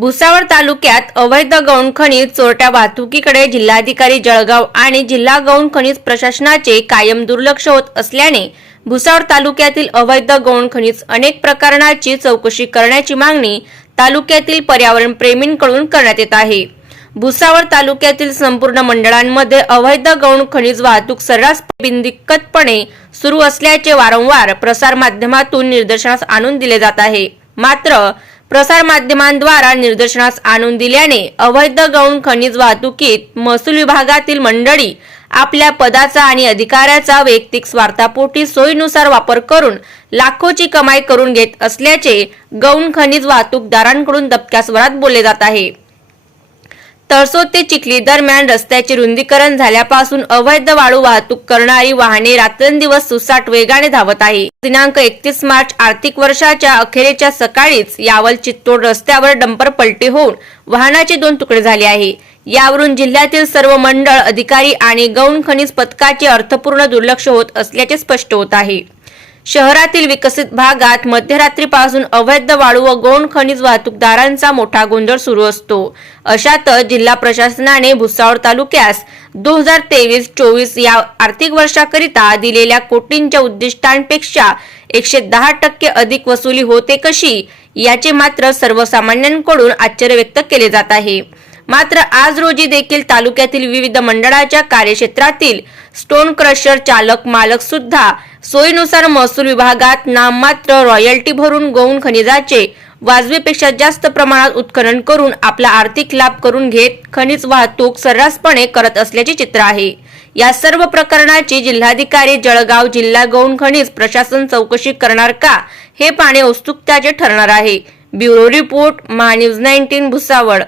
भुसावळ तालुक्यात अवैध गौण खनिज चोरट्या वाहतुकीकडे जिल्हाधिकारी जळगाव आणि जिल्हा गौण खनिज प्रशासनाचे कायम दुर्लक्ष होत असल्याने भुसावळ तालुक्यातील अवैध गौण खनिज अनेक प्रकरणाची चौकशी करण्याची मागणी तालुक्यातील पर्यावरण प्रेमींकडून करण्यात येत आहे. भुसावळ तालुक्यातील संपूर्ण मंडळांमध्ये अवैध गौण खनिज वाहतूक सर्रास बिंदिकतपणे सुरू असल्याचे वारंवार प्रसारमाध्यमातून निदर्शनास आणून दिले जात आहे. मात्र प्रसारमाध्यमांद्वारा निदर्शनास आणून दिल्याने अवैध गौण खनिज वाहतुकीत महसूल विभागातील मंडळी आपल्या पदाचा आणि अधिकाराचा वैयक्तिक स्वार्थापोटी सोयीनुसार वापर करून लाखोची कमाई करून घेत असल्याचे गौण खनिज वाहतूकदारांकडून दबक्या स्वरात बोलले जात आहे. तरसोद ते चिखली दरम्यान रस्त्याचे रुंदीकरण झाल्यापासून अवैध वाळू वाहतूक करणारी वाहने रात्रंदिवस सुसाट वेगाने धावत आहे. दिनांक एकतीस मार्च आर्थिक वर्षाच्या अखेरीच्या सकाळीच यावल चित्तोड रस्त्यावर डंपर पलटी होऊन वाहनाचे दोन तुकडे झाले आहे. यावरून जिल्ह्यातील सर्व मंडळ अधिकारी आणि गौण खनिज पथकाचे अर्थपूर्ण दुर्लक्ष होत असल्याचे स्पष्ट होत आहे. शहरातील विकसित भागात मध्यरात्रीपासून अवैध वाळू व गौण खनिज वाहतूकदारांचा मोठा गोंधळ सुरू असतो. अशातच जिल्हा प्रशासनाने भुसावळ तालुक्यास दोन हजार तेवीस चोवीस या आर्थिक वर्षाकरिता दिलेल्या कोटींच्या उद्दिष्टांपेक्षा एकशे दहा टक्के अधिक वसुली होते कशी? याचे मात्र सर्वसामान्यांकडून आश्चर्य व्यक्त केले जात आहे. मात्र आज रोजी देखील तालुक्यातील विविध मंडळाच्या कार्यक्षेत्रातील स्टोन क्रशर चालक मालक सुद्धा सोयीनुसार महसूल विभागात नाममात्र रॉयल्टी भरून गौण खनिजाचे वाजवीपेक्षा जास्त प्रमाणात उत्खनन करून आपला आर्थिक लाभ करून घेत खनिज वाहतूक सर्रासपणे करत असल्याचे चित्र आहे. या सर्व प्रकरणाची जिल्हाधिकारी जळगाव जिल्हा गौण खनिज प्रशासन चौकशी करणार का हे पाहणे उत्सुकताचे ठरणार आहे. Bureau report Mahanews nineteen Bhusawal.